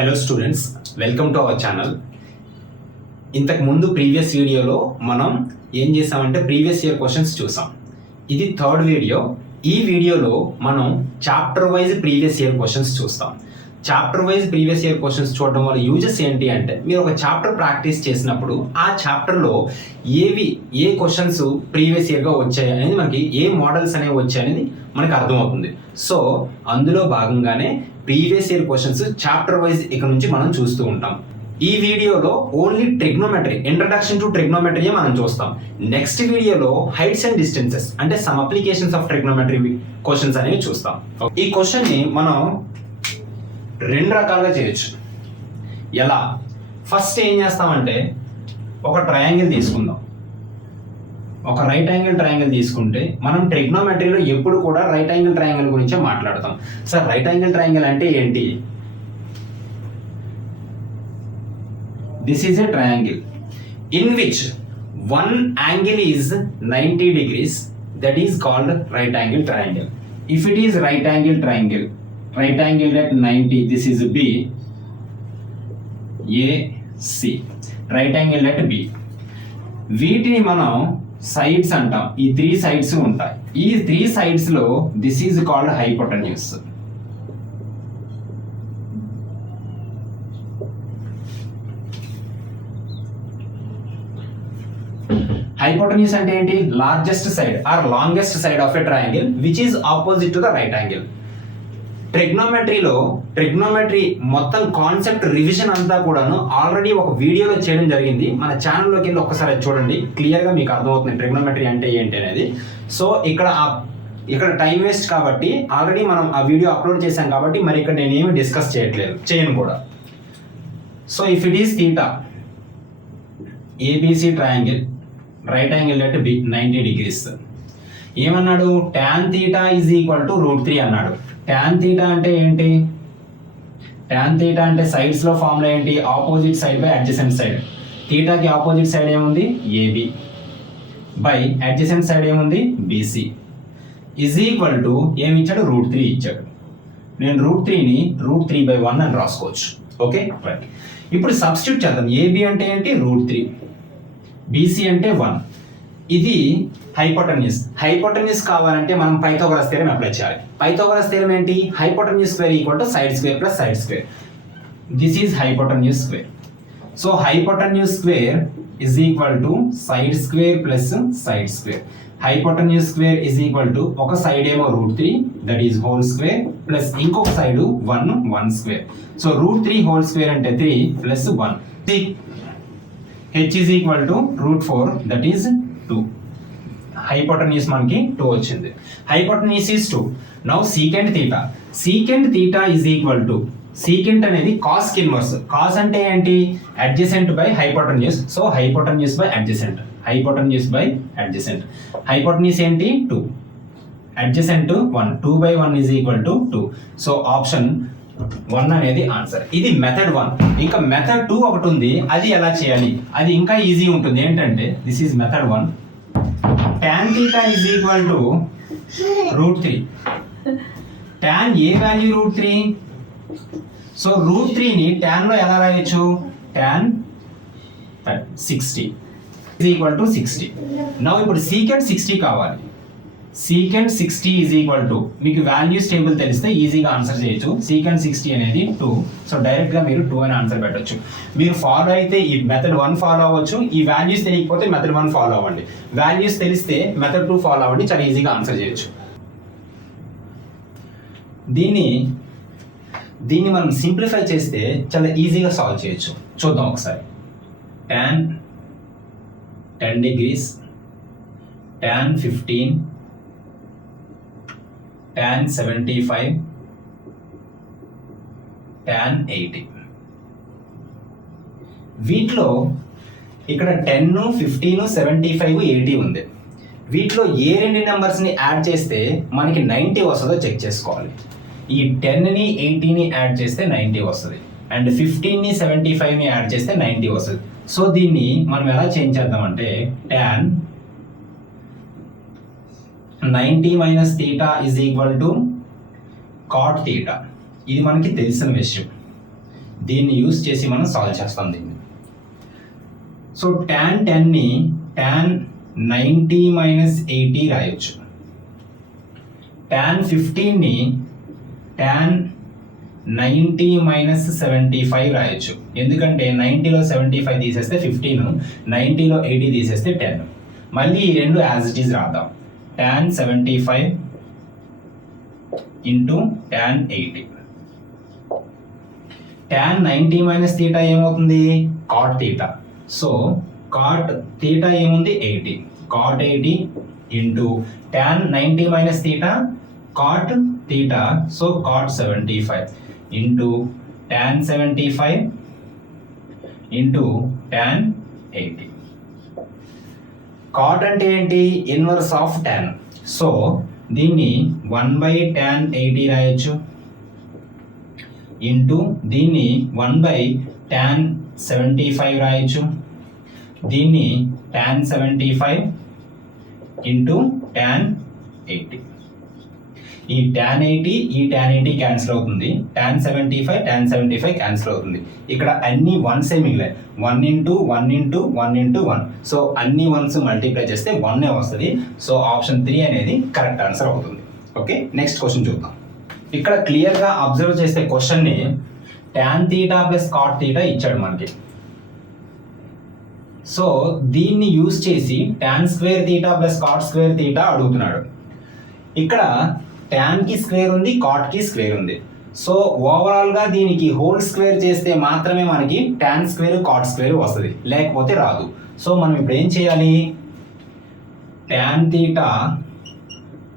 Hello students, welcome to our channel. ఇంతకు ముందు previous వీడియోలో మనం ఏం చేసామంటే ప్రీవియస్ ఇయర్ క్వశ్చన్స్ చూసాం. ఇది థర్డ్ వీడియో. ఈ వీడియోలో మనం chapter wise previous year questions చూస్తాం. Chapter wise previous year questions చూడడం వల్ల యూజెస్ ఏంటి అంటే, మీరు ఒక చాప్టర్ ప్రాక్టీస్ చేసినప్పుడు ఆ చాప్టర్లో ఏ క్వశ్చన్స్ ప్రీవియస్ ఇయర్గా వచ్చాయి అనేది, మనకి ఏ మోడల్స్ అనేవి వచ్చాయి అనేది మనకు అర్థమవుతుంది. సో అందులో భాగంగానే previous year questions chapter wise ఇక్కడ నుంచి మనం చూస్తూ ఉంటాం. ఈ వీడియోలో only trigonometry, introduction to trigonometry మనం చూస్తాం. నెక్స్ట్ వీడియోలో హైట్స్ అండ్ డిస్టెన్సెస్ అంటే some applications of trigonometry questions అనేవి చూస్తాం. ఈ క్వశ్చన్ ని మనం రెండు రకాలుగా చేయొచ్చు. ఎలా? ఫస్ట్ ఏం చేస్తామంటే, ఒక ట్రయాంగిల్ తీసుకుందాం. ఒక రైట్ యాంగిల్ ట్రయాంగిల్ తీసుకుంటే మనం ట్రిగ్నోమెట్రీలో ఎప్పుడు కూడా రైట్ యాంగిల్ ట్రయాంగిల్ గురించే మాట్లాడతాం. సార్, రైట్ యాంగిల్ ట్రయాంగిల్ అంటే ఏంటి? This is a triangle in which one angle is 90 degrees, that is called right angle triangle. If it is right angle triangle, right angle at 90, this is B, A, C, right angle at B. వీటిని మనం sides అంటాం. ఈ 3 sides ఉంటాయి. ఈ 3 sides లో this is called hypotenuse. Hypotenuse అంటే ఏంటి? Largest side or longest side of a triangle which is opposite to the right angle. Trigonometry మొత్తం కాన్సెప్ట్ రివిజన్ అంతా కూడాను ఆల్రెడీ ఒక వీడియోలో చేయడం జరిగింది. మన ఛానల్లోకి వెళ్ళి ఒక్కసారి చూడండి, క్లియర్గా మీకు అర్థమవుతుంది ట్రిగ్నోమెట్రీ అంటే ఏంటి అనేది. సో ఇక్కడ టైం వేస్ట్ కాబట్టి ఆల్రెడీ మనం ఆ వీడియో అప్లోడ్ చేశాం కాబట్టి మరి ఇక్కడ నేను ఏమి డిస్కస్ చేయను కూడా. So if it is theta, ABC triangle, right angle at B 90 డిగ్రీస్. ఏమన్నాడు? tan theta is equal to √3 అన్నాడు. tan theta అంటే ఏంటి? tan theta అంటే సైడ్స్ లో ఫార్ములా ఏంటి? Opposite side by adjacent side. థీటాకి ఆపోజిట్ సైడ్ ఏముంది? ఏబి బై అడ్జసెంట్ సైడ్ ఏముంది? బీసీ ఈజ్ ఈక్వల్ టు ఏమి ఇచ్చాడు? √3 ఇచ్చాడు. నేను √3ని √3/1 అని రాసుకోవచ్చు. Okay, right. ఇప్పుడు సబ్స్టిట్యూట్ చేద్దాం. ఏబి అంటే ఏంటి? √3, బీసీ అంటే 1. ఇది హైపోటెన్యూస్ కావాలంటే మనం పైథాగరస్ థియరం అప్లై చేయాలి. పైథాగరస్ థియరం ఏంటి? Hypotenuse square equal to side square plus side square. This is hypotenuse square. So hypotenuse square is equal to side square plus side square. Hypotenuse square is equal to ఒక side ఏమో √3, that is whole square, plus ఇంకొక side 1 square. So √3 whole square అంటే 3 plus 1. h is equal to √4, that is 2. Hypotenuse మనకి 2 వచ్చింది. Hypotenuse is 2. Now secant theta is equal to, secant అనేది cos కి inverse. Cos అంటే ఏంటి? Adjacent by hypotenuse. So hypotenuse by adjacent. Hypotenuse ఏంటి? 2. Adjacent 1. 2/1 is equal to 2. So option 1 అనేది answer. ఇది method 1. ఇంకా మెథడ్ 2 ఒకటి ఉంది. అది ఎలా చేయాలి? అది ఇంకా ఈజీ ఉంటుంది. ఏంటంటే this is method 1. tan theta is equal to √3. tan ఏ వాల్యూ? √3. సో √3ని tan లో ఎలా రాయొచ్చు? tan 60 is equal to 60. Now ఇప్పుడు సీకెంట్ 60 కావాలి. సీకెంట్ 60 ఈజ్ ఈక్వల్ టు, మీకు వాల్యూస్ టేబుల్ తెలిస్తే ఈజీగా ఆన్సర్ చేయొచ్చు. సీకెంట్ 60 అనేది 2. సో డైరెక్ట్గా మీరు 2 అని ఆన్సర్ పెట్టచ్చు. మీరు ఫాలో అయితే ఈ మెథడ్ 1 ఫాలో అవ్వచ్చు. ఈ వాల్యూస్ తెలియకపోతే మెథడ్ 1 ఫాలో అవ్వండి. వాల్యూస్ తెలిస్తే మెథడ్ 2 ఫాలో అవ్వండి. చాలా ఈజీగా ఆన్సర్ చేయొచ్చు. దీన్ని మనం సింప్లిఫై చేస్తే చాలా ఈజీగా సాల్వ్ చేయొచ్చు. చూద్దాం ఒకసారి. tan 10 degrees, tan 15, tan 75, tan 80. వీటిలో ఇక్కడ 10, 15, 75, 80 ఉంది. వీటిలో ఏ 2 నెంబర్స్ని యాడ్ చేస్తే మనకి 90 వస్తుందో చెక్ చేసుకోవాలి. ఈ 10ని 80ని యాడ్ చేస్తే 90 వస్తుంది, అండ్ 15ని 75ని యాడ్ చేస్తే 90 వస్తుంది. సో దీన్ని మనం ఎలా చేంజ్ చేద్దామంటే, tan 90 minus theta is equal to cot theta. ఇది మనకి తెలిసిన విషయం. దీన్ని యూస్ చేసి మనం సాల్వ్ చేస్తాం దీన్ని. సో tan 10ని tan 90 మైనస్ 80 రాయొచ్చు. tan 15ని tan 90 మైనస్ 75 రాయొచ్చు. ఎందుకంటే 90లో 75 తీసేస్తే 15, 90లో 80 తీసేస్తే 10. మళ్ళీ ఈ రెండు యాజ్ ఇట్ ఈజ్ రాద్దాం. tan 75 into tan 80. tan 90 minus theta ఏమవుతుంది? cot theta. So cot theta ఏముంది? 80. cot 80 into tan 90 minus theta cot theta. So cot 75 into tan 75 into tan 80. cot అంటే ఏంటి? Inverse of tan. సో దీన్ని 1/tan 80 రాయొచ్చు into దీన్ని 1/tan 75 రాయొచ్చు. దీన్ని tan 75 into tan 80. ఈ tan 80 ఈ tan 80 క్యాన్సిల్ అవుతుంది. tan 75 tan 75 క్యాన్సిల్ అవుతుంది. ఇక్కడ అన్ని వన్సే మిగిలాయి. 1 ఇంటూ 1 ఇంటూ 1 ఇంటూ 1. సో అన్ని వన్స్ మల్టిప్లై చేస్తే 1 వస్తుంది. సో ఆప్షన్ 3 అనేది కరెక్ట్ ఆన్సర్ అవుతుంది. ఓకే, నెక్స్ట్ క్వశ్చన్ చూద్దాం. ఇక్కడ క్లియర్గా అబ్జర్వ్ చేసే క్వశ్చన్ని tan theta plus cot theta ఇచ్చాడు మనకి. సో దీన్ని యూజ్ చేసి tan square theta plus cot square theta అడుగుతున్నాడు. ఇక్కడ tan కి స్క్వేర్ ఉంది, cot కి స్క్వేర్ ఉంది. సో ఓవరాల్గా దీనికి హోల్ స్క్వేర్ చేస్తే మాత్రమే మనకి tan స్క్వేర్ cot స్క్వేర్ వస్తుంది, లేకపోతే రాదు. సో మనం ఇప్పుడు ఏం చేయాలి? tan theta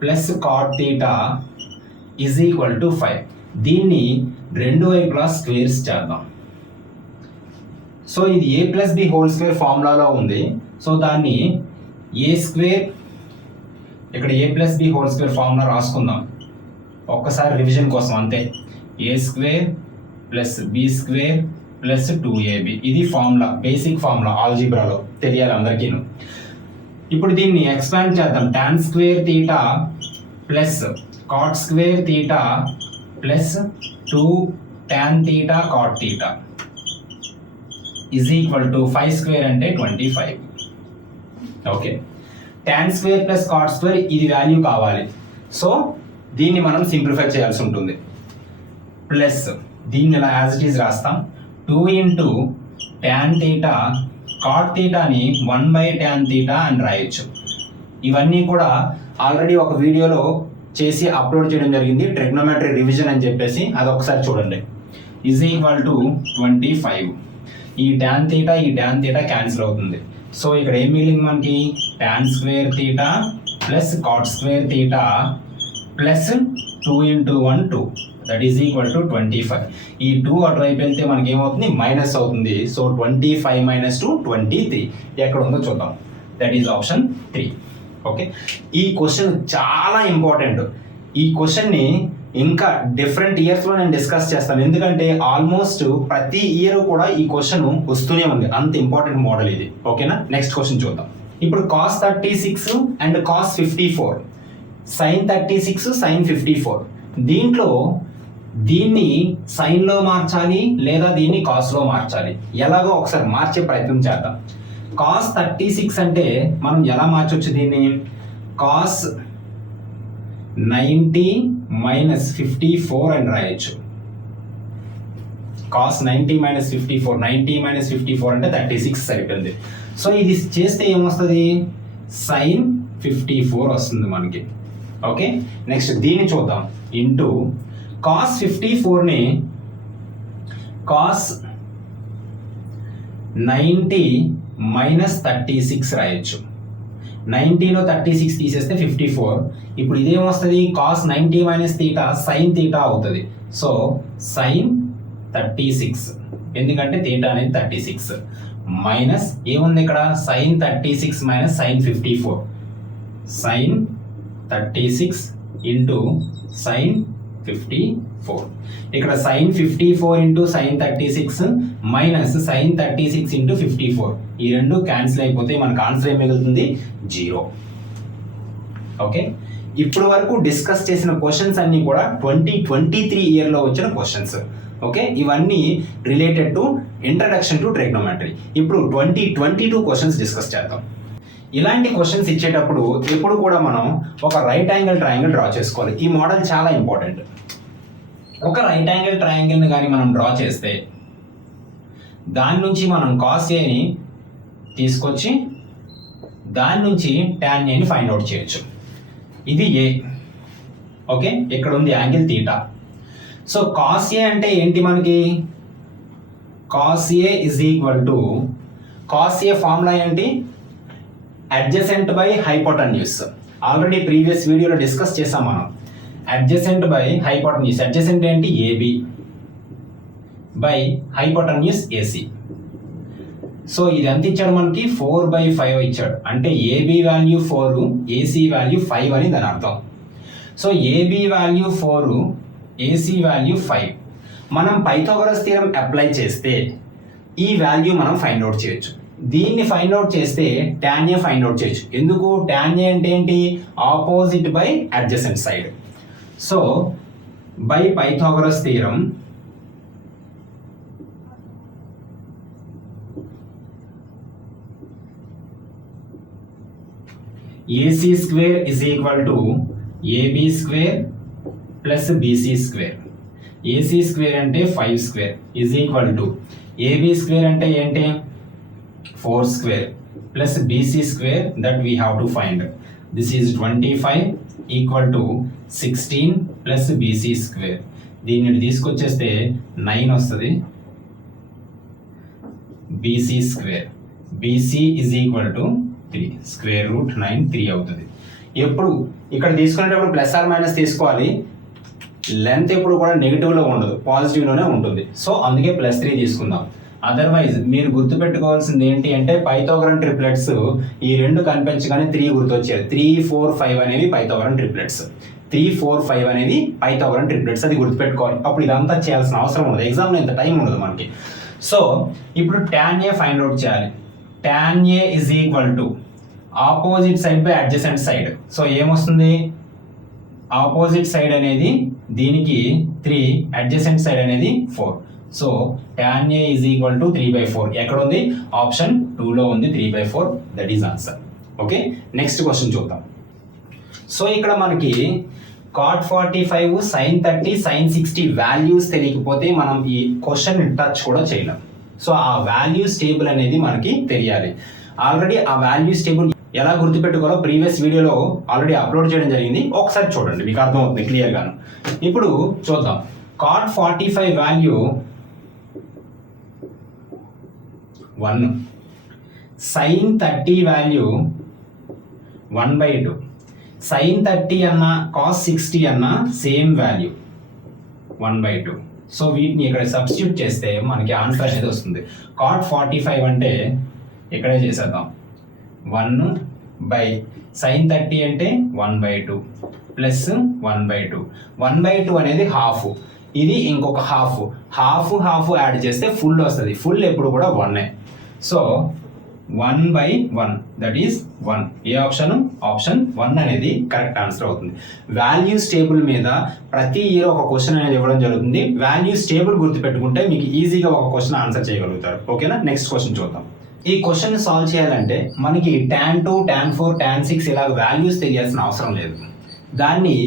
plus cot theta is equal to 5. దీన్ని రెండు వైపులా స్క్వేర్స్ చేద్దాం. సో ఇది a plus B whole square ఫార్ములాలో ఉంది. సో దాన్ని ఏ స్క్వేర్, ఇక్కడ a plus B whole square formula రాసుకుందాం ఒక్కసారి రివిజన్ కోసం అంతే. A square plus B square plus 2ab. ఇది ఫార్ములా, బేసిక్ ఫార్ములా ఆల్జీబ్రాలో తెలియాలి అందరికీను. ఇప్పుడు దీన్ని ఎక్స్పాండ్ చేద్దాం. tan square theta plus cot square theta plus 2 tan theta cot theta is equal to 5 square అంటే 25. Okay, tan square plus cot square ఇది value కావాలి. So దీన్ని మనం సింప్లిఫై చేయాల్సి ఉంటుంది. ప్లస్ దీన్ని ఇలా యాజ్ ఇట్ ఈజ్ రాస్తాం. 2 into tan theta cot తీటాని 1/tan theta అని రాయొచ్చు. ఇవన్నీ కూడా ఆల్రెడీ ఒక వీడియోలో చేసి అప్లోడ్ చేయడం జరిగింది, ట్రిగ్నోమెట్రీ రివిజన్ అని చెప్పేసి. అది ఒకసారి చూడండి. Is equal to 25. ఈ tan తీటా ఈ tan తీటా క్యాన్సిల్ అవుతుంది. సో ఇక్కడ ఏం మిగిలింది మనకి? tan square theta plus cot square theta plus 2 into 1 2. That is equal to 25. ఈ 2 అటువైపు వెళ్తే మనకి ఏమవుతుంది? మైనస్ అవుతుంది. So 25 minus 2 23. ఎక్కడ ఉందో చూద్దాం. That is option 3. ఓకే, ఈ క్వశ్చన్ చాలా ఇంపార్టెంట్. ఈ క్వశ్చన్ని ఇంకా డిఫరెంట్ ఇయర్స్లో నేను డిస్కస్ చేస్తాను, ఎందుకంటే ఆల్మోస్ట్ ప్రతి ఇయర్ కూడా ఈ క్వశ్చన్ వస్తూనే ఉంది. అంత ఇంపార్టెంట్ మోడల్ ఇది. ఓకేనా, నెక్స్ట్ క్వశ్చన్ చూద్దాం. ఇప్పుడు cos 36 and cos 54, sin 36 sin 54. దీంట్లో దీన్ని సైన్లో మార్చాలి లేదా దీన్ని కాస్లో మార్చాలి. ఎలాగో ఒకసారి మార్చే ప్రయత్నం చేద్దాం. cos 36 అంటే మనం ఎలా మార్చొచ్చు దీన్ని? cos 90 మైనస్ 54 అని రాయొచ్చు. cos 90 మైనస్ 54, 90 మైనస్ 54 అంటే 36 సరిపోయింది. సో ఇది చేస్తే ఏమొస్తుంది? sin 54 వస్తుంది మనకి. ఓకే, నెక్స్ట్ దీన్ని చూద్దాం. ఇంటూ cos 54ని cos 90 మైనస్ 36 రాయొచ్చు. 90లో 36 తీసేస్తే 54. ఇప్పుడు ఇదేమొస్తుంది? cos 90 minus theta sin theta అవుతుంది. సో sin 36, ఎందుకంటే తీటా అనేది 36 మైనస్ ఏముంది ఇక్కడ? sin 36 minus sin 54. sin 36 into sin 54. ఇక్కడ sin 54 into sin 36 minus sin 36 into 54. ఈ రెండు క్యాన్సిల్ అయిపోతే మనకు ఆన్సర్ ఏం మిగులుతుంది? 0. ఓకే, ఇప్పుడు వరకు డిస్కస్ చేసిన క్వశ్చన్స్ అన్ని కూడా 2023 ఇయర్లో వచ్చిన క్వశ్చన్స్. ఓకే, ఇవన్నీ related to introduction to trigonometry. ఇప్పుడు 22 క్వశ్చన్స్ డిస్కస్ చేద్దాం. ఇలాంటి క్వశ్చన్స్ ఇచ్చేటప్పుడు ఎప్పుడు కూడా మనం ఒక రైట్ యాంగిల్ ట్రయాంగిల్ డ్రా చేసుకోవాలి. ఈ మోడల్ చాలా ఇంపార్టెంట్. ఒక రైట్ యాంగిల్ ట్రయాంగిల్ని కానీ మనం డ్రా చేస్తే దాని నుంచి మనం కాస్ ఏని తీసుకొచ్చి దాని నుంచి tan ఏని ఫైండ్ అవుట్ చేయొచ్చు. ఇది ఏ, ఓకే, ఇక్కడ ఉంది angle theta. So cos A అంటే ఏంటి మనకి? Cos A is equal to, cos A formula ఏంటి? Adjacent by hypotenuse. Already previous వీడియోలో డిస్కస్ చేసాం మనం. Adjacent by hypotenuse. అడ్జసెంట్ ఏంటి? AB by hypotenuse AC. So ఇది ఎంత ఇచ్చాడు మనకి? 4/5 ఇచ్చాడు. అంటే ఏబి వాల్యూ 4, ఏసీ వాల్యూ 5 అని దాని అర్థం. So AB value 4, A C value 5. మనం పైథాగరస్ థియరం అప్లై చేస్తే ఈ వాల్యూ మనం ఫైండ్ అవుట్ చేయొచ్చు. దీన్ని ఫైండ్ అవుట్ చేస్తే tan ఏ ఫైండ్ అవుట్ చేయొచ్చు. ఎందుకు? tan ఏ అంటే ఏంటి? Opposite by adjacent side. So by Pythagoras theorem AC square is equal to AB square plus BC square. AC square అంటే 5 square is equal to AB square అంటే ఏంటి? 4 square plus BC square that we have to find. This is 25 equal to 16 plus BC square. దీన్ని తీసుకొచ్చేస్తే 9 వస్తుంది. BC square. BC is equal to 3. Square root 9 3 అవుతుంది. ఎప్పుడు ఇక్కడ తీసుకునేటప్పుడు plus are minus తీసుకోవాలి. Length ఎప్పుడు కూడా నెగిటివ్లో ఉండదు, పాజిటివ్లోనే ఉంటుంది. సో అందుకే +3 తీసుకుందాం. అదర్వైజ్ మీరు గుర్తుపెట్టుకోవాల్సింది ఏంటి అంటే పైథాగరన్ ట్రిప్లెట్స్ ఈ రెండు కనిపించగానే 3 గుర్తొచ్చేది. 3, 4, 5 అనేవి పైథాగరన్ ట్రిప్లెట్స్. 3, 4, 5 అనేది పైథాగరన్ ట్రిప్లెట్స్. అది గుర్తుపెట్టుకోవాలి. అప్పుడు ఇదంతా చేయాల్సిన అవసరం ఉండదు. ఎగ్జామ్లో ఇంత టైం ఉండదు మనకి. సో ఇప్పుడు tan ఏ ఫైండ్ అవుట్ చేయాలి. tan A is equal to opposite side by adjacent side. So ఏమొస్తుంది? ఆపోజిట్ సైడ్ అనేది దీనికి 3, అడ్జసెంట్ సైడ్ అనేది 4. So tan A is equal to 3/4. ఎక్కడ ఉంది? ఆప్షన్ 2లో ఉంది 3/4. That is answer. Okay, next question చూద్దాం. సో ఇక్కడ మనకి cot 45, sin 30, sin 60 వాల్యూస్ తెలియకపోతే మనం ఈ క్వశ్చన్ టచ్ కూడా చేయలేం. సో ఆ వాల్యూస్ టేబుల్ అనేది మనకి తెలియాలి. ఆల్రెడీ ఆ వాల్యూస్ టేబుల్ ఎలా గుర్తుపెట్టుకోవాలో ప్రీవియస్ వీడియోలో ఆల్రెడీ అప్లోడ్ చేయడం జరిగింది. ఒకసారి చూడండి, మీకు అర్థమవుతుంది క్లియర్గాను. ఇప్పుడు చూద్దాం. cot 45 value 1, sin 30 value 1/2. sin 30 అన్న cos 60 అన్న సేమ్ వాల్యూ 1/2. సో వీటిని ఇక్కడ సబ్స్టిట్యూట్ చేస్తే మనకి ఆన్సర్ అనేది వస్తుంది. cot 45 అంటే ఇక్కడే చేసేద్దాం. 1 sin 30 అంటే 1/2 ప్లస్ 1/2. 1/2 అనేది హాఫ్. ఇది ఇంకొక హాఫ్ యాడ్ చేస్తే ఫుల్ వస్తుంది. ఫుల్ ఎప్పుడు కూడా 1. So 1/1 that is 1. A option? Option 1 అనేది కరెక్ట్ ఆన్సర్ అవుతుంది. వాల్యూస్ టేబుల్ మీద ప్రతి ఇయర్ ఒక క్వశ్చన్ అనేది ఇవ్వడం జరుగుతుంది. వాల్యూస్ టేబుల్ గుర్తుపెట్టుకుంటే మీకు ఈజీగా ఒక క్వశ్చన్ ఆన్సర్ చేయగలుగుతారు. ఓకేనా, నెక్స్ట్ క్వశ్చన్ చూద్దాం. ఈ క్వశ్చన్ సాల్వ్ చేయాలంటే మనకి tan 2, tan 4, tan 6 ఇలా వాల్యూస్ తెలియాల్సిన అవసరం లేదు. దాన్ని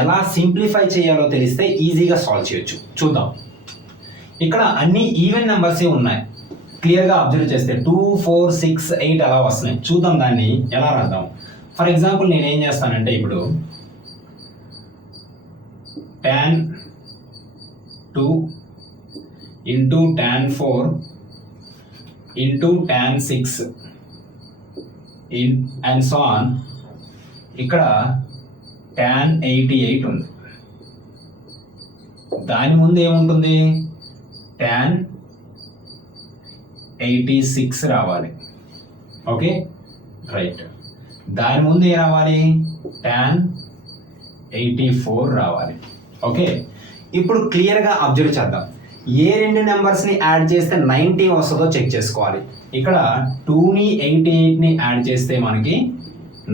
ఎలా సింప్లిఫై చేయాలో తెలిస్తే ఈజీగా సాల్వ్ చేయొచ్చు. చూద్దాం. ఇక్కడ అన్ని ఈవెన్ నెంబర్సే ఉన్నాయి. క్లియర్గా అబ్జర్వ్ చేస్తే 2, 4, 6, 8 అలా వస్తున్నాయి. చూద్దాం దాన్ని ఎలా రాద్దాం. ఫర్ ఎగ్జాంపుల్ నేను ఏం చేస్తానంటే ఇప్పుడు tan 2 into tan 4 into tan 6 and so on. ఇక్కడ tan 88 ఉంది. దాని ముందు ఏముంటుంది? tan 86 రావాలి. Okay, right. దాని ముందు ఏ రావాలి? tan 84 రావాలి. ఓకే, ఇప్పుడు క్లియర్గా అబ్జర్వ్ చేద్దాం. ఏ రెండు నెంబర్స్ని యాడ్ చేస్తే 90 వస్తుందో చెక్ చేసుకోవాలి. ఇక్కడ 2ని 88ని యాడ్ చేస్తే మనకి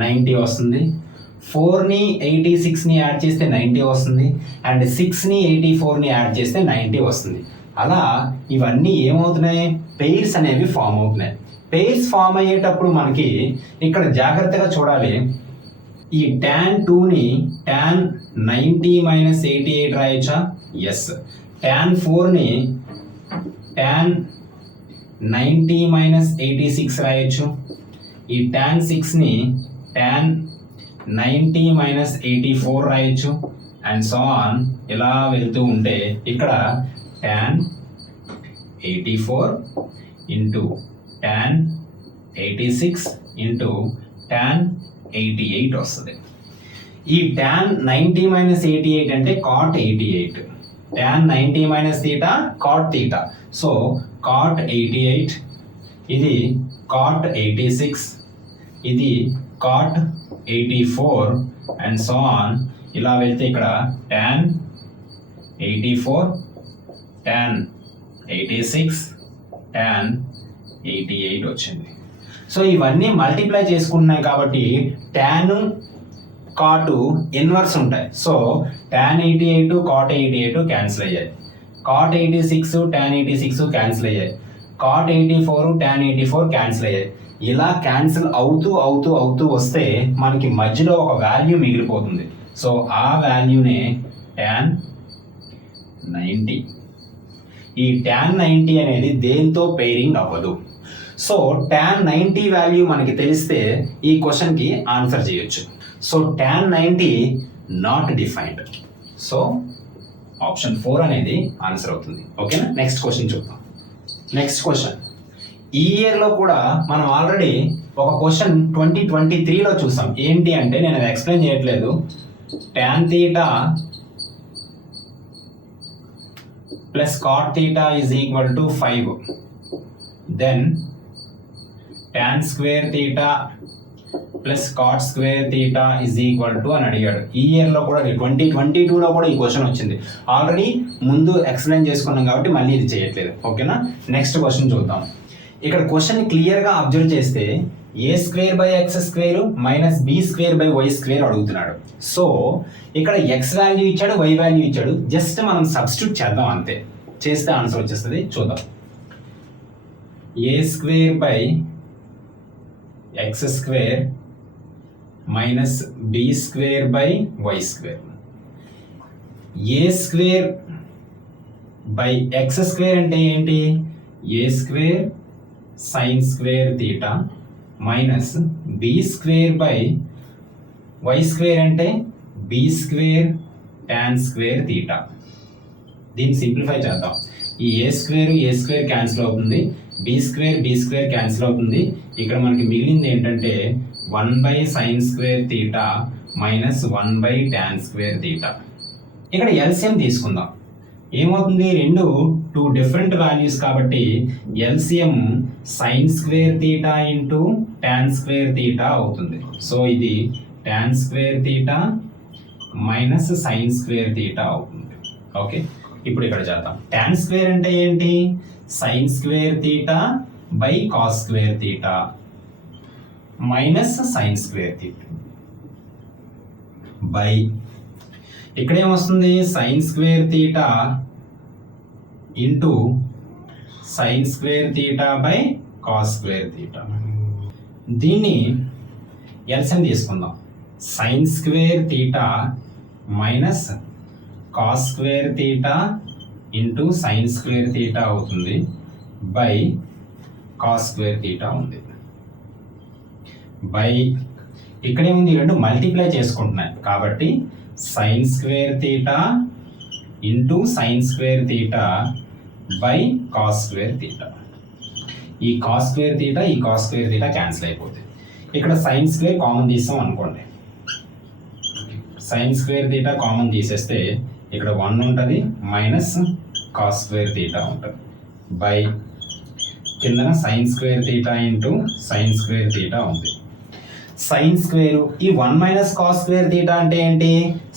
90 వస్తుంది. 4ని 86ని యాడ్ చేస్తే 90 వస్తుంది, అండ్ 6ని 84ని యాడ్ చేస్తే 90 వస్తుంది. అలా ఇవన్నీ ఏమవుతున్నాయి, పెయిర్స్ అనేవి ఫామ్ అవుతున్నాయి. పెయిర్స్ ఫామ్ అయ్యేటప్పుడు మనకి ఇక్కడ జాగ్రత్తగా చూడాలి. ఈ tan 2ని tan 90 మైనస్ 88 రాయొచ్చా? ఎస్. tan 4ని tan 90 మైనస్ 86 రాయొచ్చు. ఈ tan 6ని tan 90 మైనస్ 84 రాయొచ్చు, అండ్ సో ఆన్. ఇలా వెళ్తూ ఉంటే ఇక్కడ tan 84 into tan 86 into tan 88 వస్తుంది. ఈ tan 90 మైనస్ 88 అంటే cot 88. tan 90 minus theta cot theta. So cot 88, ఇది cot 86, ఇది cot 84, అండ్ సో ఆన్. ఇలా వెళ్తే ఇక్కడ tan 84, tan 86, tan 88 వచ్చింది. సో ఇవన్నీ మల్టిప్లై చేసుకుంటున్నాయి కాబట్టి tan cot ఇన్వర్స్ ఉంటాయి. సో tan 88 cot 88 క్యాన్సిల్ అయ్యాయి, cot 86 tan 86 క్యాన్సిల్ అయ్యాయి, cot 84 tan 84 క్యాన్సిల్ అయ్యాయి. ఇలా క్యాన్సిల్ అవుతూ అవుతూ అవుతూ వస్తే మనకి మధ్యలో ఒక వాల్యూ మిగిలిపోతుంది. సో ఆ వాల్యూనే tan 90. ఈ tan 90 అనేది దేంతో పెయిరింగ్ అవ్వదు. సో tan 90 వాల్యూ మనకి తెలిస్తే ఈ క్వశ్చన్కి ఆన్సర్ చేయొచ్చు. So tan 90 not defined. So option 4 అనేది ఆన్సర్ అవుతుంది. ఓకేనా? నెక్స్ట్ క్వశ్చన్ చూద్దాం. నెక్స్ట్ క్వశ్చన్, ఈ ఇయర్లో కూడా మనం ఆల్రెడీ ఒక క్వశ్చన్ 2023లో చూసాం. ఏంటి అంటే, నేను అది ఎక్స్ప్లెయిన్ చేయట్లేదు. tan theta plus cot theta is equal to 5. Then tan square theta plus cot square theta is equal to అని అడిగాడు. ఈ ఇయర్లో కూడా 2022లో కూడా ఈ క్వశ్చన్ వచ్చింది. ఆల్రెడీ ముందు ఎక్స్ప్లెయిన్ చేసుకున్నాం కాబట్టి మళ్ళీ ఇది చేయట్లేదు. ఓకేనా? నెక్స్ట్ క్వశ్చన్ చూద్దాం. ఇక్కడ క్వశ్చన్ క్లియర్గా అబ్జర్వ్ చేస్తే A square by X square minus B square by Y square అడుగుతున్నాడు. సో ఇక్కడ ఎక్స్ వాల్యూ ఇచ్చాడు, వై వాల్యూ ఇచ్చాడు. జస్ట్ మనం సబ్స్టిట్యూట్ చేద్దాం అంతే, చేస్తే ఆన్సర్ వచ్చేస్తుంది. చూద్దాం. A square by X square minus B square by Y square. A square by X square అంటే ఏంటి? A square sine square theta minus B square by Y square అంటే B square tan square theta. దీన్ని simplify చేద్దాం. ఈ A square cancel అవుతుంది, B square cancel అవుతుంది. ఇక్కడ మనకి మిగిలింది ఏంటంటే 1 by sine square theta minus 1 by tan square theta. ఇక్కడ ఎల్సిఎం తీసుకుందాం. ఏమవుతుంది? రెండు 2 డిఫరెంట్ వాల్యూస్ కాబట్టి LCM sine square theta into tan square theta అవుతుంది. సో ఇది tan square theta minus sine square theta అవుతుంది. ఓకే, ఇప్పుడు ఇక్కడ చేద్దాం. టాన్ స్క్వేర్ అంటే ఏంటి? Sine square theta by cos square theta minus sine square theta by, ఇక్కడ ఏమొస్తుంది? Sign square theta into sine square theta by cos square theta. దీన్ని LCM తీసుకుందాం. Sign square theta minus cos square theta into sine square theta అవుతుంది by cos square theta ఉంది by, ఇక్కడేముంది? రెండు multiply చేసుకుంటున్నాయి కాబట్టి sign square theta into sine square theta by cos square theta. ఈ cos square theta ఈ cos square theta cancel అయిపోతుంది. ఇక్కడ sine square common తీసాం అనుకోండి. సైన్ స్క్వేర్ తీటా కామన్ తీసేస్తే ఇక్కడ 1 ఉంటుంది మైనస్ కాస్ స్క్వేర్ తీటా ఉంటుంది బై కిందన sign square theta into sine square theta ఉంది. సైన్ స్క్వేర్, ఈ 1 మైనస్ కాస్ స్క్వేర్ తీటా అంటే ఏంటి?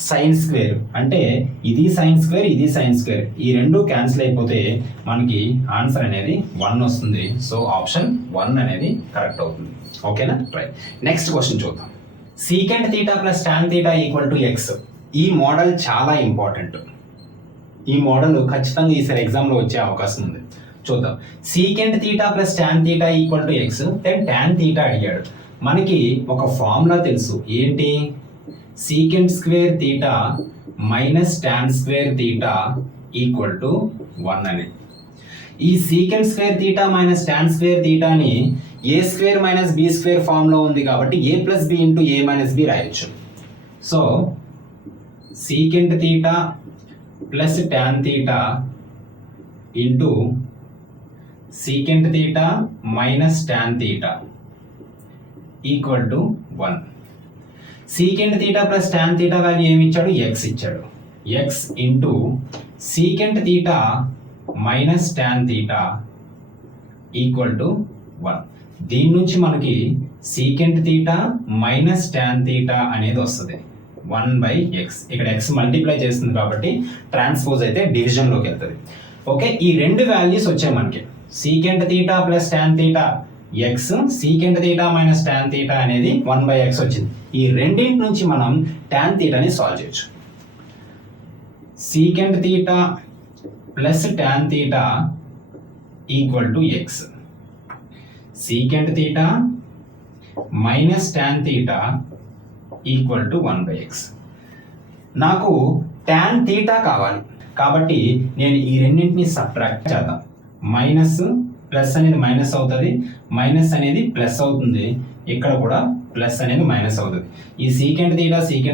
సైన్ స్క్వేర్ అంటే ఇది సైన్ స్క్వేర్, ఇది సైన్ స్క్వేర్, ఈ రెండు క్యాన్సిల్ అయిపోతే మనకి ఆన్సర్ అనేది 1 వస్తుంది. సో ఆప్షన్ 1 అనేది కరెక్ట్ అవుతుంది. ఓకేనా? రైట్. నెక్స్ట్ క్వశ్చన్ చూద్దాం. Secant theta plus tan theta equal to X. ఈ మోడల్ చాలా ఇంపార్టెంట్. ఈ మోడల్ ఖచ్చితంగా ఈసారి ఎగ్జామ్లో వచ్చే అవకాశం ఉంది. చూద్దాం. Secant theta plus tan theta equal to X, then tan theta అడిగాడు. మనకి ఒక ఫార్ములా తెలుసు. ఏంటి? Secant square theta minus tan square theta equal to 1 అని. ఈ secant square theta minus tan square తీటాని A square minus B square ఫామ్లో ఉంది కాబట్టి ఏ plus B into A minus B రాయొచ్చు. So secant theta plus tan theta into secant theta minus tan theta equal to 1. Secant theta plus tan theta value ఏమి ఇచ్చాడు? X ఇచ్చాడు. X into secant theta minus tan theta equal to 1. దీని నుంచి మనకి secant theta minus tan theta అనేది వస్తుంది 1/x. ఇక్కడ x multiply చేస్తుంది కాబట్టి ట్రాన్స్పోజ్ అయితే డివిజన్లోకి వెళ్తుంది. ఓకే, ఈ రెండు వాల్యూస్ వచ్చాయి మనకి. Secant theta plus tan theta X, secant theta minus tan theta అనేది 1/x వచ్చింది. ఈ రెండింటి నుంచి మనం టాన్ తీటాని సాల్వ్ చేయొచ్చు. Secant theta plus tan theta equal to X, secant theta minus tan theta equal to 1/x. నాకు టాన్ తీటా కావాలి కాబట్టి నేను ఈ రెండింటిని సబ్ట్రాక్ట్ చేద్దాం. మైనస్ ప్లస్ అనేది మైనస్ అవుతుంది, మైనస్ అనేది ప్లస్ అవుతుంది, ఇక్కడ కూడా ప్లస్ అనేది మైనస్ అవుతుంది. ఈ సీకెంట్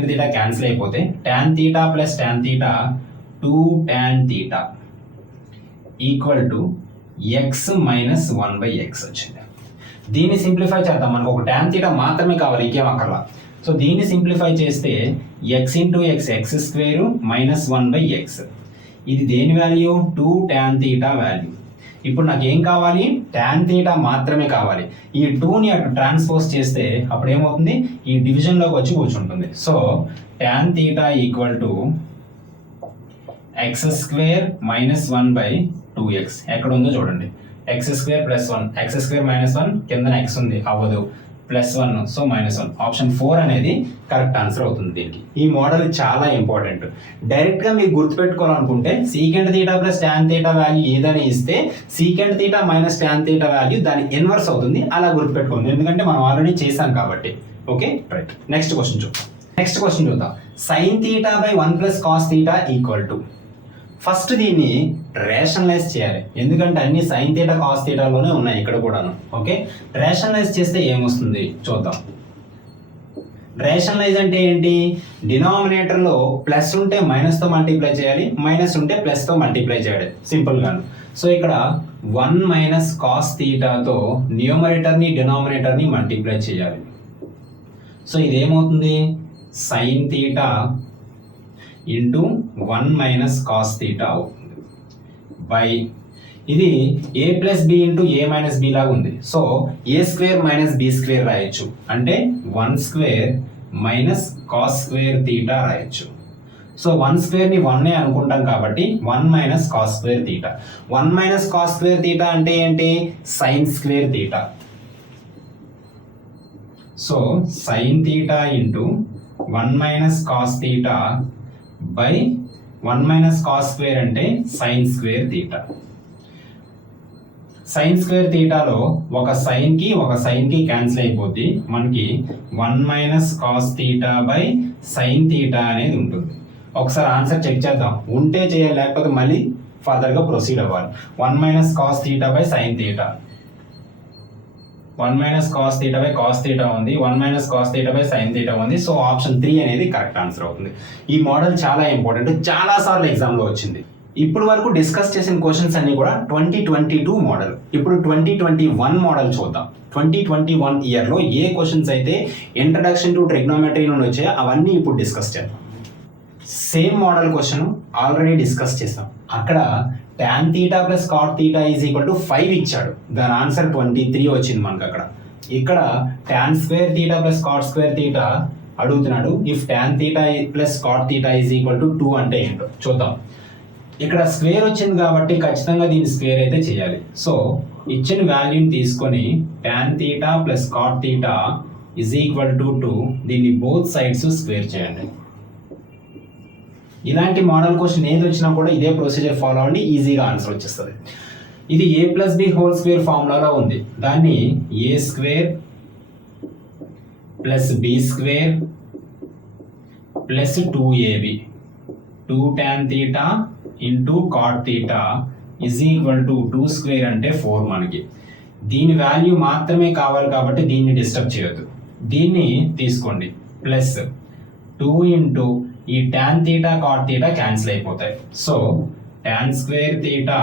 తీటా క్యాన్సిల్ అయిపోతే tan theta plus tan theta 2 tan theta equal to X minus 1/x వచ్చింది. దీన్ని సింప్లిఫై చేద్దాం. మనకు ఒక టాన్ తీటా మాత్రమే కావాలి, ఇంకేం అక్కర్లా. సో దీన్ని సింప్లిఫై చేస్తే X into X, X square minus 1/x. ఇది దేని వాల్యూ? 2 tan theta value. ఇప్పుడు నాకు ఏం కావాలి? టాన్ తీటా మాత్రమే కావాలి. ఈ 2ని అటు ట్రాన్స్పోజ్ చేస్తే అప్పుడు ఏమవుతుంది? ఈ డివిజన్లోకి వచ్చి కూర్చుంటుంది. So tan theta equal to X square minus 1/2x. ఎక్కడ ఉందో చూడండి. X square plus 1, X square minus 1, కిందన ఎక్స్ ఉంది, అవ్వదు, ప్లస్ 1, సో -1. ఆప్షన్ 4 అనేది కరెక్ట్ ఆన్సర్ అవుతుంది దీనికి. ఈ మోడల్ చాలా ఇంపార్టెంట్. డైరెక్ట్గా మీరు గుర్తుపెట్టుకోవాలనుకుంటే secant theta plus tan theta value ఏదని ఇస్తే secant theta minus tan theta value దాని ఇన్వర్స్ అవుతుంది. అలా గుర్తుపెట్టుకోండి, ఎందుకంటే మనం ఆల్రెడీ చేసాం కాబట్టి. Okay, right. నెక్స్ట్ క్వశ్చన్ చూద్దాం. Sine theta by 1 plus cos theta equal to. First దీన్ని రేషనలైజ్ చేయాలి, ఎందుకంటే అన్ని సైన్ తీటా కాస్ తీటాలోనే ఉన్నాయి ఇక్కడ కూడాను. ఓకే, రేషనలైజ్ చేస్తే ఏమొస్తుంది చూద్దాం. రేషనలైజ్ అంటే ఏంటి? డినామినేటర్లో ప్లస్ ఉంటే మైనస్తో మల్టిప్లై చేయాలి, మైనస్ ఉంటే ప్లస్తో మల్టిప్లై చేయాలి, సింపుల్గాను. సో ఇక్కడ 1 మైనస్ కాస్ తీటాతో న్యూమరేటర్ని డినామినేటర్ని మల్టిప్లై చేయాలి. సో ఇదేమవుతుంది? Sine theta into 1 minus cos theta అవుతుంది బై, ఇది A plus B into A minus B లాగా ఉంది. So A square minus B square రాయొచ్చు, అంటే 1 square minus cos square theta రాయొచ్చు. సో 1 స్క్వేర్ని 1 అనుకుంటాం కాబట్టి 1 minus cos square theta. 1 minus cos square theta అంటే ఏంటి? Sine square theta. So sign theta into 1 minus cos theta by 1 minus cos square అంటే sine square theta. Sine square తీటాలో ఒక సైన్కి క్యాన్సిల్ అయిపోద్ది, మనకి 1 minus cos theta by sine theta అనేది ఉంటుంది. ఒకసారి ఆన్సర్ చెక్ చేద్దాం, ఉంటే చేయాలి, లేకపోతే మళ్ళీ ఫర్దర్గా ప్రొసీడ్ అవ్వాలి. 1 minus cos theta by sine theta, 1 minus cos theta by cos theta ఉంది, 1 minus cos theta by sine theta ఉంది. సో ఆప్షన్ 3 అనేది కరెక్ట్ ఆన్సర్ అవుతుంది. ఈ మోడల్ చాలా ఇంపార్టెంట్, చాలా సార్లు ఎగ్జామ్లో వచ్చింది. ఇప్పుడు వరకు డిస్కస్ చేసిన క్వశ్చన్స్ అన్ని కూడా 2022 మోడల్. ఇప్పుడు 2021 మోడల్ చూద్దాం. 2021 ఇయర్లో ఏ క్వశ్చన్స్ అయితే ఇంట్రడక్షన్ టు ట్రిగ్నోమెట్రీ నుండి వచ్చాయో అవన్నీ ఇప్పుడు డిస్కస్ చేద్దాం. Same model question already discuss చేస్తాం. అక్కడ tan theta plus cot theta is equal to 5 ఇచ్చాడు, దాని ఆన్సర్ 23 వచ్చింది మనకు అక్కడ. ఇక్కడ tan square theta plus cot square theta అడుగుతున్నాడు. If tan theta plus cot theta is equal to 2 అంటే ఏంటో చూద్దాం. ఇక్కడ స్క్వేర్ వచ్చింది కాబట్టి ఖచ్చితంగా దీన్ని స్క్వేర్ అయితే చేయాలి. సో ఇచ్చిన వాల్యూని తీసుకొని tan theta plus cot theta is equal to 2. దీన్ని బోత్ సైడ్స్ స్క్వేర్ చేయండి. ఇలాంటి మోడల్ క్వశ్చన్ ఏది వచ్చినా కూడా ఇదే ప్రొసీజర్ ఫాలో అవ్వండి, ఈజీగా ఆన్సర్ వచ్చేస్తుంది. ఇది a plus B whole square ఫార్ములాలో ఉంది. దాన్ని A square plus B square plus 2ab 2 tan theta into cot theta is equal to 2 square అంటే 4. మనకి దీని వాల్యూ మాత్రమే కావాలి కాబట్టి దీన్ని డిస్టర్బ్ చేయొద్దు. దీన్ని తీసుకోండి ప్లస్ 2 ఇంటూ ఈ tan theta cot theta cancel అయిపోతాయి. So tan square theta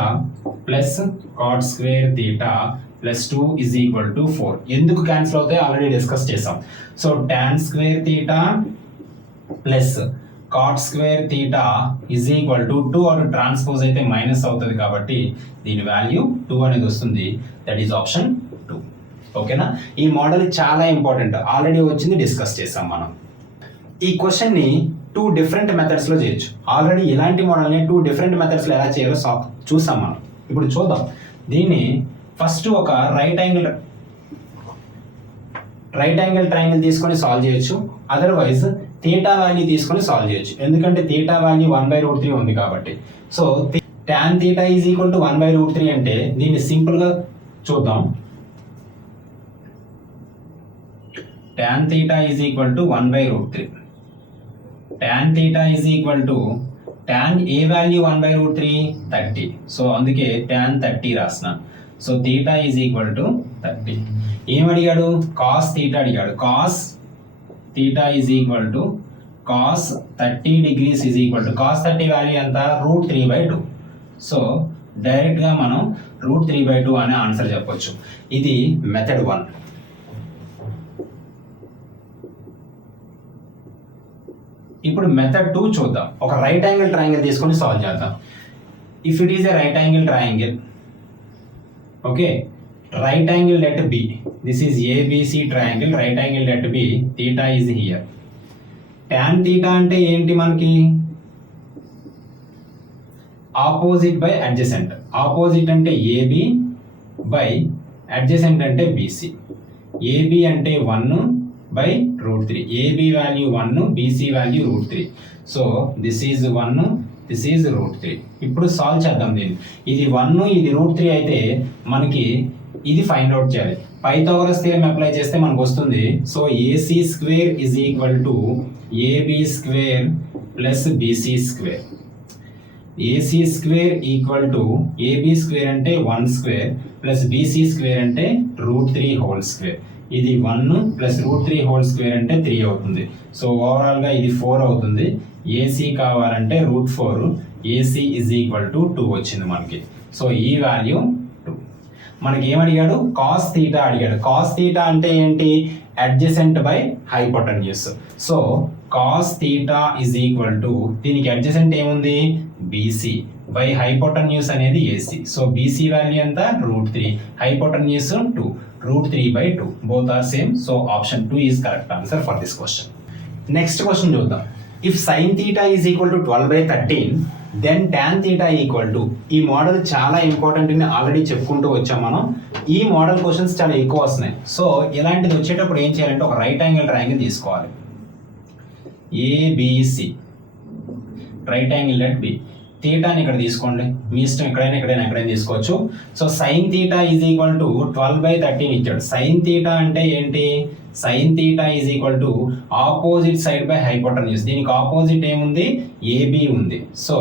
plus cot square theta plus 2 is equal to 4. ఎందుకు క్యాన్సిల్ అవుతాయి ఆల్రెడీ డిస్కస్ చేసాం. So tan square theta plus cot square theta is equal to 2 అటు transpose అయితే minus అవుతుంది కాబట్టి దీని value 2 అనేది వస్తుంది. That is option 2. ఓకేనా? ఈ మోడల్ చాలా ఇంపార్టెంట్, ఆల్రెడీ వచ్చింది, డిస్కస్ చేసాం మనం. ఈ క్వశ్చన్ని 2 డిఫరెంట్ మెథడ్స్లో చేయొచ్చు. ఆల్రెడీ ఇలాంటి మోడల్ని 2 డిఫరెంట్ మెథడ్స్లో ఎలా చేయాలో చూసాం మనం. ఇప్పుడు చూద్దాం. దీన్ని ఫస్ట్ ఒక రైట్ యాంగిల్ ట్రయాంగిల్ తీసుకొని సాల్వ్ చేయొచ్చు. అదర్వైజ్ థీటా వాల్యూ తీసుకొని సాల్వ్ చేయొచ్చు. ఎందుకంటే థీటా వాల్యూ 1/√3 ఉంది కాబట్టి. So tan theta is equal to 1/√3 అంటే దీన్ని సింపుల్గా చూద్దాం. tan theta is equal to 1/√3. tan theta is equal to tan ఏ వాల్యూ 1/√3 30. సో అందుకే tan 30 రాసిన. So theta is equal to 30. ఏం అడిగాడు? కాస్ థీటా అడిగాడు. Cos theta is equal to cos 30 degrees is equal to cos 30 value ఎంత? √3/2. So డైరెక్ట్గా మనం √3/2 అనే ఆన్సర్ చెప్పొచ్చు. ఇది మెథడ్ 1. ఇప్పుడు మెథడ్ 2 చూద్దాం. ఒక రైట్ యాంగిల్ ట్రయాంగిల్ తీసుకొని సాల్వ్ చేద్దాం. If it is a right angle triangle, okay, right angle at B. This is ABC triangle. Right angle at B. Theta is here. Tan theta అంటే ఏంటి మనకి? Opposite by adjacent. Opposite అంటే AB by adjacent అంటే BC. AB అంటే 1/√3. AB value 1, BC value √3. So this is 1, this is √3. ఇప్పుడు solve చేద్దాం దీన్ని. ఇది 1, ఇది √3 అయితే మనకి ఇది ఫైండ్ అవుట్ చేయాలి. పైథాగరస్ థియరం అప్లై చేస్తే మనకు వస్తుంది. So A C square is equal to A B square plus B C square. A C square equal to A B square అంటే 1 స్క్వేర్ ప్లస్ బీసీ స్క్వేర్ అంటే √3 హోల్ స్క్వేర్. ఇది 1 ప్లస్ √3 హోల్ స్క్వేర్ అంటే 3 అవుతుంది. So ఓవరాల్గా ఇది 4 అవుతుంది. ఏసీ కావాలంటే √4. ఏసీ ఇజ్ ఈక్వల్ టు 2 వచ్చింది మనకి. సో ఈ వాల్యూ 2. మనకి ఏమడిగాడు? కాస్ థీటా అడిగాడు. కాస్ థీటా అంటే ఏంటి? Adjacent by hypotenuse. So cos theta is equal to దీనికి అడ్జసెంట్ ఏముంది? బీసీ బై హైపోటెన్యూస్ అనేది ఏసీ. సో బీసీ వాల్యూ ఎంత? √3. Hypotenuse 2. √3/2. Both are same. So option 2 is correct answer for this question. Next question చూద్దాం. If sine theta is equal to 12/13 then tan theta equal to. ఈ model చాలా important అని already చెప్పుకుంటూ వచ్చాం మనం. ఈ model questions చాలా ఎక్కువ వస్తున్నాయి. సో ఇలాంటిది వచ్చేటప్పుడు ఏం చేయాలంటే ఒక రైట్ యాంగిల్ ట్రయాంగిల్ తీసుకోవాలి. ABC right angle at B. థీటాని ఇక్కడ తీసుకోండి, మీ ఇష్టం, ఎక్కడైనా తీసుకోవచ్చు. So sine theta is equal to 12/13 ఇచ్చాడు. సైన్ థీటా అంటే ఏంటి? Sine theta is equal to opposite side by hypotenuse. దీనికి ఆపోజిట్ ఏముంది? ఏబి ఉంది. So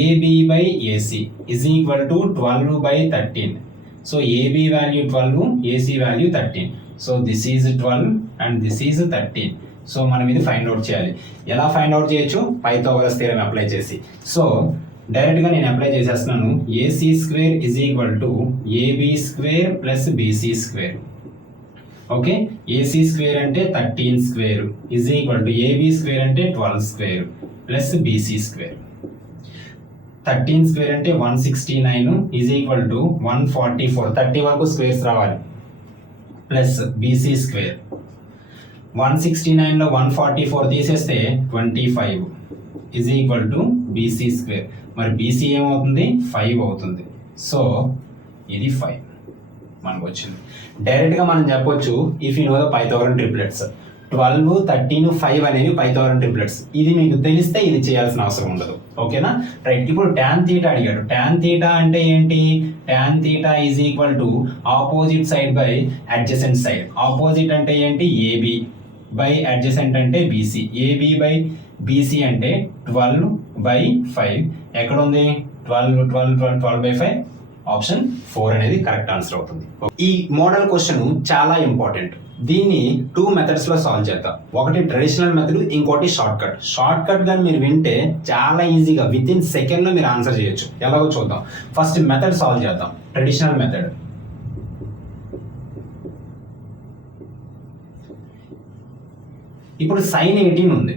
AB by AC is equal to 12/13. So AB value 12, AC value 13. So this is 12 and this is 13. So మనం ఇది find out చేయాలి. ఎలా find out చేయొచ్చు? Pythagoras theorem apply చేసి. So డైరెక్ట్గా నేను అప్లై చేసేస్తున్నాను. A C square is equal to A B square plus B C square. Okay, A C square అంటే 13 square is equal to A B square అంటే 12 square plus B C square. 13 square అంటే 169 is equal to 144. 30 వరకు squares రావాలి. Plus B C square. 169లో 144 తీసేస్తే 25 is equal to BC square. మరి BC ఏమవుతుంది? 5 అవుతుంది. So ఇది 5. మనకు వచ్చింది. డైరెక్ట్గా మనం చెప్పొచ్చు if you know the Pythagorean triplets 12, 13, 5 అనేవి పైథాగరన్ ట్రిప్లెట్స్. ఇది మీకు తెలిస్తే ఇది చేయాల్సిన అవసరం ఉండదు. ఓకేనా రైట్. ఇప్పుడు tan theta అడిగాడు. tan theta అంటే ఏంటి? tan theta is equal to opposite side by adjacent side. Opposite అంటే ఏంటి? AB బై అడ్జసెంట్ అంటే BC. AB బై BC అంటే 12/5. ఎక్కడ ఉంది? 12/5. ఆప్షన్ 4 అనేది కరెక్ట్ ఆన్సర్ అవుతుంది. ఈ మోడల్ క్వశ్చన్ చాలా ఇంపార్టెంట్. దీన్ని 2 మెథడ్స్ లో సాల్వ్ చేద్దాం. ఒకటి ట్రెడిషనల్ మెథడ్, ఇంకోటి షార్ట్ కట్. షార్ట్ కట్ కానీ మీరు వింటే చాలా ఈజీగా విత్ ఇన్ సెకండ్ లో మీరు ఆన్సర్ చేయొచ్చు. ఎలాగో చూద్దాం. ఫస్ట్ మెథడ్ సాల్వ్ చేద్దాం. Traditional method. ఇప్పుడు sin 18 ఉంది,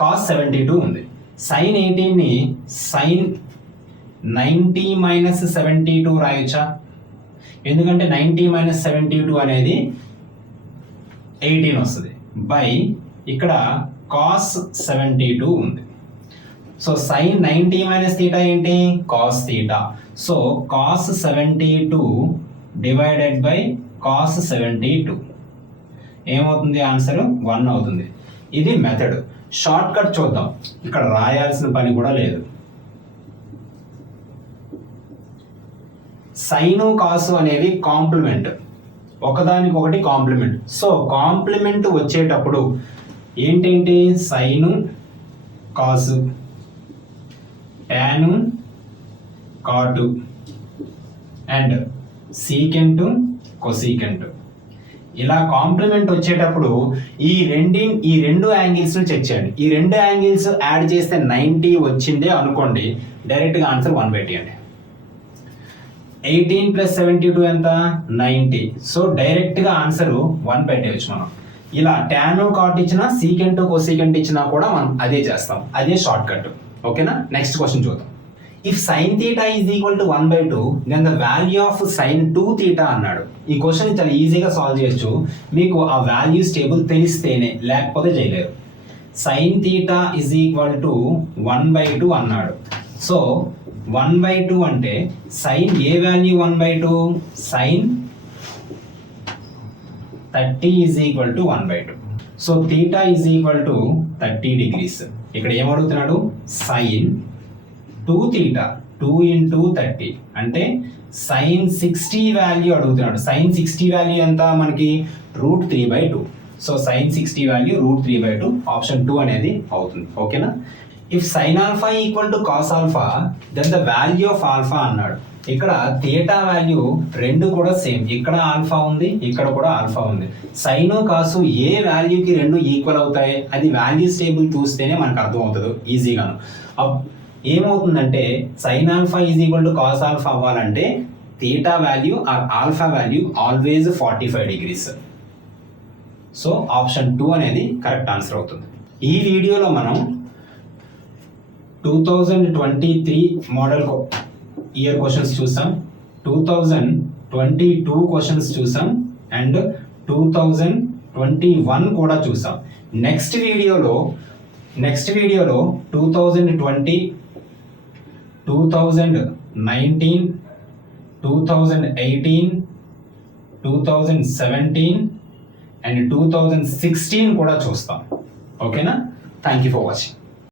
cos 72 ఉంది. sin 18 ని sin 90 మైనస్ 72 రాయొచ్చా? ఎందుకంటే 90 మైనస్ 72 అనేది 18 వస్తుంది బై ఇక్కడ cos 72 ఉంది. సో sin 90 మైనస్ థీటా ఏంటి? cos theta. So cos 72 divided by cos 72 ఏమవుతుంది? ఆన్సర్ 1 అవుతుంది. ఇది మెథడ్. షార్ట్ కట్ చూద్దాం. ఇక్కడ రాయాల్సిన పని కూడా లేదు. సైను కాసు అనేవి కాంప్లిమెంట్, ఒకదానికొకటి కాంప్లిమెంట్. సో కాంప్లిమెంట్ వచ్చేటప్పుడు ఏంటేంటి? సైను కాసు, టాను కాటు అండ్ సీకెంట్ కొసీకెంట్. ఇలా కాంప్లిమెంట్ వచ్చేటప్పుడు ఈ రెండు యాంగిల్స్ చెక్ చేయండి. ఈ రెండు యాంగిల్స్ యాడ్ చేస్తే 90 వచ్చిందే అనుకోండి, డైరెక్ట్గా ఆన్సర్ 1 పెట్టేయండి. 18 ప్లస్ 72 ఎంత? 90. సో డైరెక్ట్గా ఆన్సర్ 1 పెట్టేయచ్చు మనం. ఇలా టాను కాట్ ఇచ్చినా సీకెంట్ కొసీకెంట్ ఇచ్చినా కూడా మనం అదే చేస్తాం. అదే షార్ట్ కట్. ఓకేనా? నెక్స్ట్ క్వశ్చన్ చూద్దాం. If sine theta is equal to 1/2 then the value of sine 2 theta అన్నాడు. ఈ క్వశ్చన్ చాలా ఈజీగా సాల్వ్ చేయొచ్చు మీకు ఆ వాల్యూస్ టేబుల్ తెలిస్తేనే, లేకపోతే చేయలేరు. Sine theta is equal to 1/2 అన్నాడు. సో 1/2 అంటే సైన్ ఏ value 1/2? Sine 30 is equal to 1/2. So theta is equal to 30 degrees. ఇక్కడ ఏమడుగుతున్నాడు? సైన్ 2 థీటా 2 into 30 అంటే సైన్ 60 వాల్యూ అడుగుతున్నాడు. సైన్ 60 వాల్యూ ఎంత మనకి? √3/2. సో సైన్ 60 వాల్యూ √3/2 ఆప్షన్ 2 అనేది అవుతుంది. ఓకేనా? If sine alpha equal to cos alpha then the value of alpha అన్నాడు. ఇక్కడ థీటా వాల్యూ రెండు కూడా సేమ్. ఇక్కడ ఆల్ఫా ఉంది, ఇక్కడ కూడా ఆల్ఫా ఉంది. సైను కాసు ఏ వాల్యూకి రెండు ఈక్వల్ అవుతాయి అది వాల్యూస్ టేబుల్ చూస్తేనే మనకు అర్థం అవుతుంది ఈజీగాను. ఏమవుతుందంటే sine alpha is equal to cos alpha అవ్వాలంటే theta value or alpha value always 45 degrees. So option 2 అనేది కరెక్ట్ ఆన్సర్ అవుతుంది. ఈ వీడియోలో మనం 2023 మోడల్ ఇయర్ క్వశ్చన్స్ చూసాం, 2022 క్వశ్చన్స్ చూసాం అండ్ 2021 కూడా చూసాం. నెక్స్ట్ వీడియోలో 2020, 2019, 2018, 2017 అండ్ 2016 కూడా చూస్తాం. ఓకేనా? Thank you for watching.